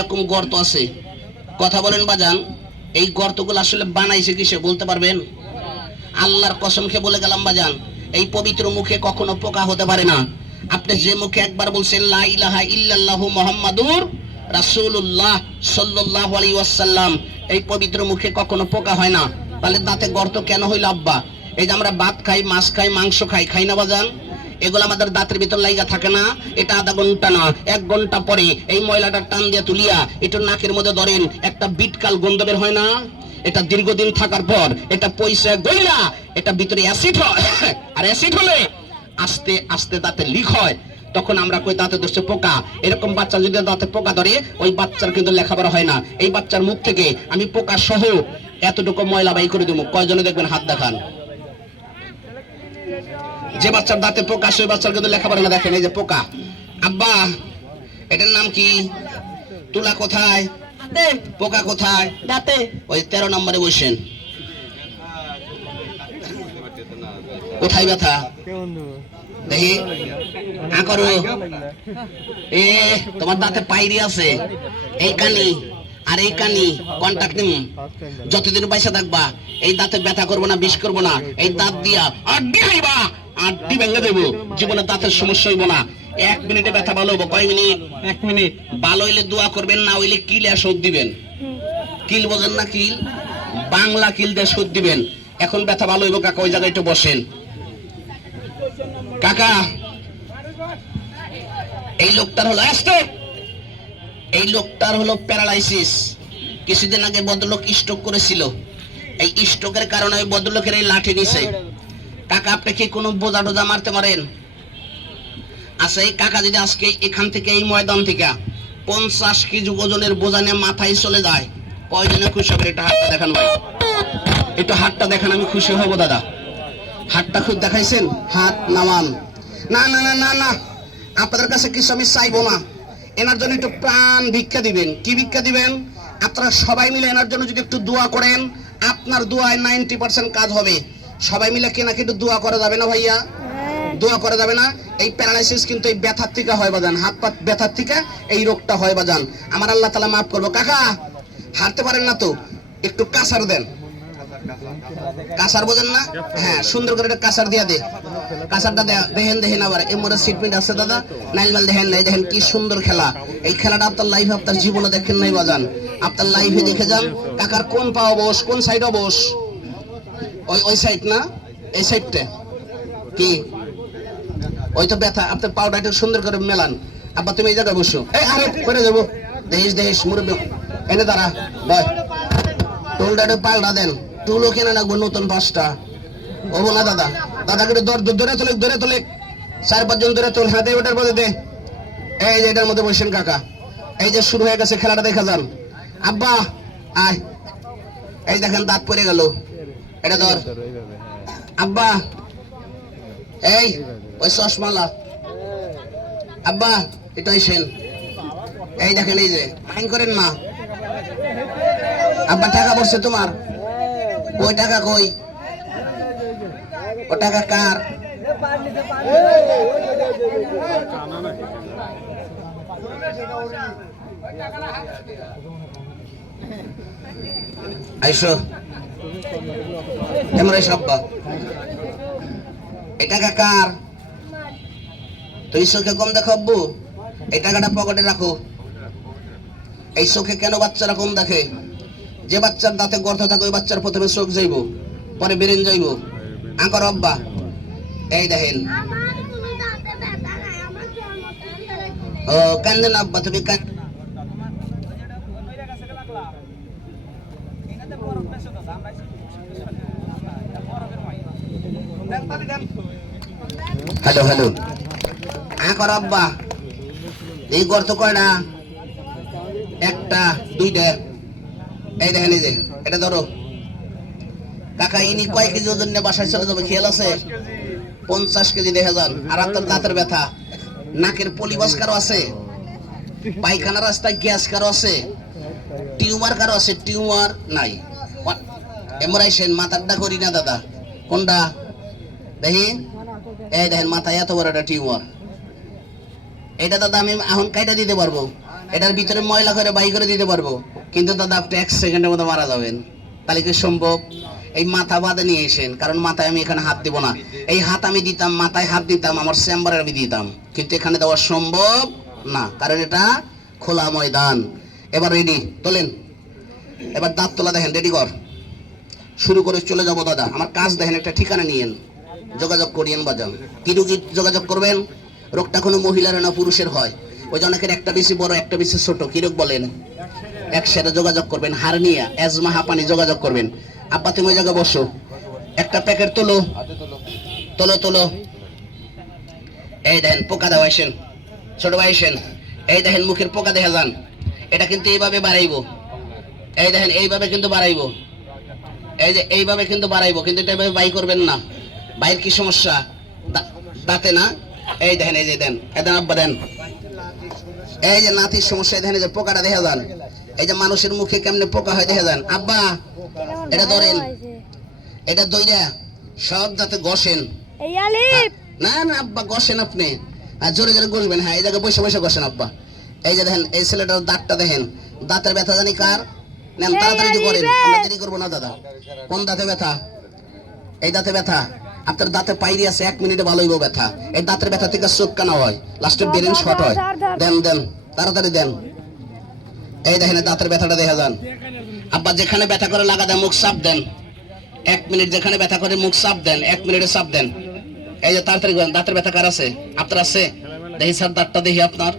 এরকম গর্ত আছে। কথা বলেন বাজান, এই গর্তগুলো আসলে বানাইছে কিসে, বলতে পারবেন? আল্লাহর কসম খেয়ে বলে গেলাম বাজান, এই পবিত্র মুখে কখনো পোকা হতে পারে না। আপনি যে মুখে একবার বলছেন, লা ইল্লাল্লাহু মুহাম্মাদুর রাসূলুল্লাহ সাল্লাল্লাহু আলাইহি ওয়াসাল্লাম এই পবিত্র মুখে কখনো পোকা হয় না। তাহলে দাঁতে গর্ত কেন হইল, আব্বা? এই যে আমরা ভাত খাই, মাছ খাই, মাংস খাই খাই না বাজান? এগুলো আমাদের দাঁতের ভিতর লাইগা থাকে না, এটা আধা ঘণ্টা না, এক ঘণ্টা পরে এই ময়লাটা টান দিয়ে তুলিয়া এটা নাকের মধ্যে ধরেন, একটা বিটকাল গন্ধ বের হয় না? এটা দীর্ঘদিন থাকার পর এটা পয়সা গইলা এটা ভিতরে অ্যাসিড হয়। আর অ্যাসিড হলে আস্তে আস্তে দাঁতে লিক হয়। তখন আমরা কই, দাঁতে ধরছে পোকা। এরকম বাচ্চা যদি দাঁতে পোকা ধরে, ওই বাচ্চার কিন্তু লেখাপড়া হয় না। এই বাচ্চার মুখ থেকে আমি পোকা সহ এতটুকু ময়লা বাই করে দেবো। কয়জনে দেখবেন হাত দেখান? যে বাচ্চার দাঁতে পোকা সেই বাচ্চার কিন্তু লেখাপড়া না। দেখেন এই যে পোকা। আব্বা এটার নাম কি? তুলা কোথায়? পোকা কোথায়? দাঁতে। ওই তেরো নম্বরে বসেন। কোথায় ব্যথা? দেখি। করো। এ তোমার দাঁতে পাইরি আছে। এই আর এই কানি কন্টাক্ট নিম। যতদিন পয়সা থাকবা, এই দাঁতে ব্যথা করব না, বিষ করব না, এই দাঁত দিয়া আড্ডি খাইবা আড্ডি ভেঙে দেবো। জীবনে দাঁতের সমস্যা হইব না। এক মিনিটে ব্যথা ভালো হব কয় মিনিট? এক মিনিট। ভালো হইলে দোয়া করবেন, না হইলে কিল আর শোধ দিবেন। কিল বোঝেন না কিল? বাংলা কিল দিয়ে শোধ দিবেন। এখন ব্যথা ভালো হইব, কাকা, ওই জায়গায় একটু বসেন। কাকা, এই লোকটার হলো আসতে এই লোকটার হলো প্যারালাইসিস। কিছুদিন আগে ভদ্রলোক স্ট্রোক করেছিল। এই স্ট্রোকের কারণে ওই ভদ্রলোকের এই লাঠি নিছে। কাকা, আপনি কি কোনো বোঝা টোজা মারতে পারেন? আচ্ছা এই কাকা যদি আজকে এখান থেকে এই ময়দান থেকে পঞ্চাশ কেজি ওজনের বোঝা নিয়ে মাথায় চলে যায়, কয়জনে খুশি হবে? একটু হাতটা দেখান ভাই। একটু হাতটা দেখান, আমি খুশি হব, দাদা। হাতটা খুব দেখাইছেন? হাত নামান। না না না না না। আপনাদের কাছে কিছু আমি চাইব না। এনার জন্য একটু প্রাণ ভিক্ষা দিবেন। কি ভিক্ষা দিবেন? আপনারা সবাই মিলে এনার জন্য যদি একটু দোয়া করেন আপনার দোয়ায় নাইনটি পার্সেন্ট কাজ হবে। সবাই মিলে কে নাকি একটু দোয়া করা যাবে না ভাইয়া? দোয়া করা যাবে না? এই প্যারালাইসিস কিন্তু এই ব্যথার থেকে হয় বাজান। হাত পা ব্যথার থেকে এই রোগটা হয় বাজান। আমার আল্লাহ তালা মাফ করব। কাকা হারতে পারেন না তো? একটু কাসার দেন। কাসার বোঝেন না? হ্যাঁ সুন্দর করে একটা কাসার দিয়া দে। কাসারটা দেখেন দেখেন আবার মধ্যে সিটমেন্ট আছে দাদা। নাইলমাল দেখেন নাই, দেখেন কি সুন্দর খেলা। এই খেলাটা আপনার লাইফে আপনার জীবনে দেখেন নাই বাজান আপনার লাইফে দেখে যান, কাকার কোন পা অবস কোন সাইড অবস ওই ওই সাইড না? এই সাইডটা কি? ওই তো ব্যথা, আপনার পাউডার একটু সুন্দর করে মেলান। আব্বা, তুমি এই জায়গায় বসো। এই, আরে করে যাব। দেহিস দেহিস মুরব্বী। এনে দাঁড়া, বয়। টুলটা একটু পাল্টা দেন। টুলও কেনে রাখব নতুন পাঁচটা। ও না দাদা দাদাকে ধরে তোলে ধরে তোলে চার পাঁচজন ধরে তোল হাতে ওটার মধ্যে দে। এই যে এটার মধ্যে বসেন কাকা। এই যে শুরু হয়ে গেছে, খেলাটা দেখা যান। আব্বা, আয়। এই দেখেন দাঁত পড়ে গেল। এটা ধর। আব্বা, এই, ওই চশমালা। আব্বা এটা আইসেন এই দেখেন, এই যে। আইন করেন মা। আব্বা, টাকা পড়ছে তোমার। ওই টাকা কই? ও টাকা কার? এই টাকা কার? তুই কম এই টাকাটা পকেটে রাখো। এই চোখে কেন বাচ্চারা কম দেখে? যে বাচ্চার দাঁতে গর্ত থাকে, ওই বাচ্চার প্রথমে চোখ যাইব পরে বেরেন যাইব আঁকর অব্বা এই দেখেন। ও, কান্দেন আব্বা, তুমি কান হ্যালো হ্যালো। আঁকর আব্বা, এই গর্ত কয়টা? একটা, দুইটা। এই দেখেন, এই যে, এটা ধরো। কাকা, ইনি কয় কেজি ওজন নিয়ে বাসায় চলে যাবে? খেয়াল আছে? পঞ্চাশ কেজি দেখা যান আর আপনার দাঁতের ব্যথা। নাকের পলিবাস কারও আছে। পায়খানা রাস্তায় গ্যাস কারও আছে। টিউমার কারও আছে? টিউমার নাই। এমরাইছেন মাথারটা করি না, দাদা। কোনটা? দেখি এই দেখেন, মাথায় এত বড় একটা টিউমার। এটা দাদা আমি এখন কাইটা দিতে পারব? এটার ভিতরে ময়লা করে বাই করে দিতে পারব। কিন্তু দাদা, আপনি এক সেকেন্ডের মধ্যে মারা যাবেন। তাহলে কি সম্ভব? এই মাথা বাদে নিয়ে এসেন, কারণ মাথায় আমি এখানে হাত দিব না। এই হাত আমি দিতাম, মাথায় হাত দিতাম, আমার চেম্বারে আমি দিতাম। কিন্তু এখানে দেওয়া সম্ভব না, কারণ এটা খোলা ময়দান। এবার রেডি তোলেন। এবার দাঁত তোলা দেখেন রেডি কর। শুরু করে চলে যাব দাদা। আমার কাজ দেখেন, একটা ঠিকানা নিয়েন। যোগাযোগ করিয়েন বাজান। কি রুগী যোগাযোগ করবেন? রোগটা কোনো মহিলার না পুরুষের হয়। ওই যে একটা বেশি বড়, একটা বেশি ছোট। কি রোগ বলেন? একসাথে যোগাযোগ করবেন। হারনিয়া অ্যাজমা হাঁপানি যোগাযোগ করবেন। আব্বা, তুমি ওই জায়গায় বসো। একটা প্যাকেট তোলো। তোলো তোলো। এই দেখেন, পোকা দেওয়া আসেন। ছোট ভাই আসেন। এই দেখেন, মুখের পোকা দেখা যান। এটা কিন্তু এইভাবে বাড়াইবো। এই দেখেন, এইভাবে কিন্তু বাড়াইবো। এই যে এইভাবে কিন্তু বাড়াইবো। কিন্তু এটা এভাবে বাই করবেন না। বাইরের কি সমস্যা? দাঁতে না? এই দেখেন, এই যে দেন। এই দেন, আব্বা দেন। এই যে নাতির সমস্যা দেখেন যে পোকাটা দেখা যান। এই যে মানুষের মুখে কেমনে পোকা হয় দেখা যান। আব্বা এটা ধরেন এটা দইরা সব দাঁতে গসেন। এই আলিফ! না না আব্বা গসেন আপনি। আর জোরে জোরে গসবেন হ্যাঁ এই জায়গায় বসে বসে গসেন আব্বা। এই যে দেখেন এই ছেলেটার দাঁতটা দেখেন। দাঁতের ব্যথা জানি কার? নেন তাড়াতাড়ি করেন আমরা দেরি করব না দাদা। কোন দাঁতে ব্যথা? এই দাঁতে ব্যথা? আপনার দাঁতে পাইরি আছে এক মিনিটে ভালো হইব ব্যথা। এই দাঁতের ব্যথা থেকে চোখ কানা হয় লাস্টে ব্রেন শর্ট হয়। দেন দেন তাড়াতাড়ি দেন। এই দেখেন দাঁতের ব্যথাটা দেখা যান। আব্বা যেখানে ব্যথা করে লাগা দেন মুখ চাপ দেন। এক মিনিট যেখানে ব্যথা করে মুখ চাপ দেন এক মিনিটে চাপ দেন। এই যে তাড়াতাড়ি দাঁতের ব্যথা কার আছে? আপনার আছে? দেখি স্যার দাঁতটা দেখি আপনার।